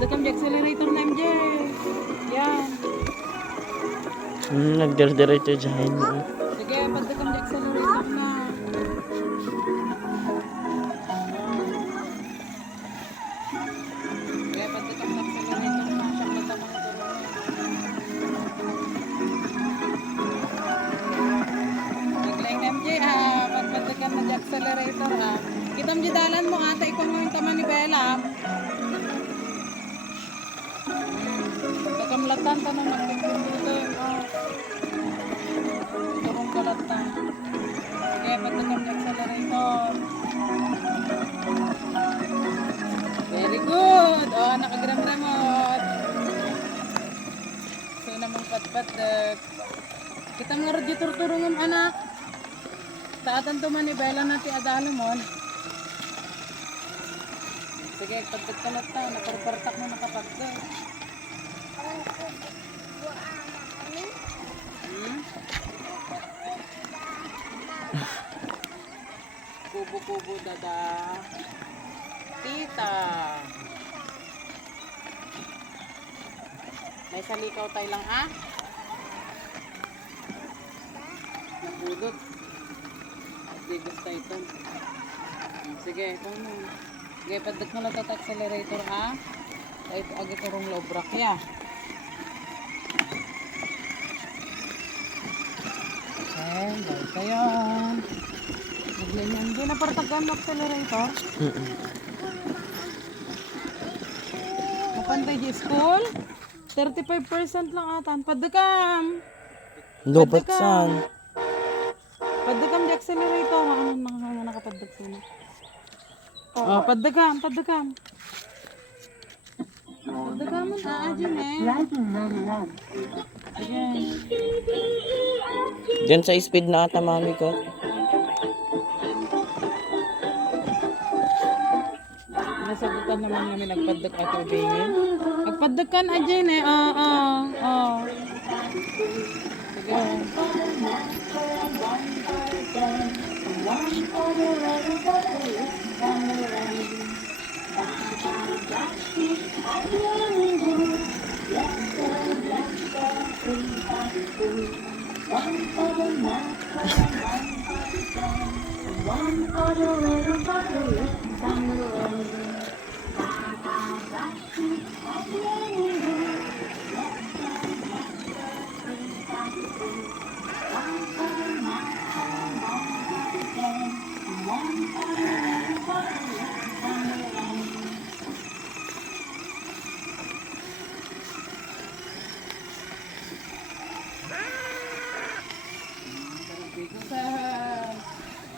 Padagam di accelerator na MJ. Yan. Nagdir-diretso dyan. Sige, padagam di accelerator na. Sige, padagam di accelerator na. Siyang natamang turun. Naglaing MJ padagam na di accelerator ha. Kitam di dalan mo ata ikaw ngayon taman ni Bella. Kamlatan ka na nagpipindito. Turong kalatan. Kaya patakam na accelerator. Very good. Oh, nakagram-ramot. So namang patpatak. Kita nga rin turturungan anak. Taatan tuman ni Bella natin adalumon. Sige, pagkakalat na. Nakarpartak mo nakapagka. Kubo-kubo dada tita. May salikaw tayo lang ha. Napudot. Di gusto ito. Sige, ito mo. Sige, padag mo na ito accelerator ha. Ito agad turong low brack ya. Dahil kayo. Maglanyan. Hindi na partagan ng accelerator. Mapantay di school. 35% lang atan. Padagam. Lobat san. Padagam di accelerator. Ano nakapadag sana. Oh, padagam. Padagam mo na. Adyan eh. Ayan. Diyan sa speed na ata mami ko. Nasagutan naman kami nagpadag at ubingin. Nagpadag ka na dyan eh. Sige. Sa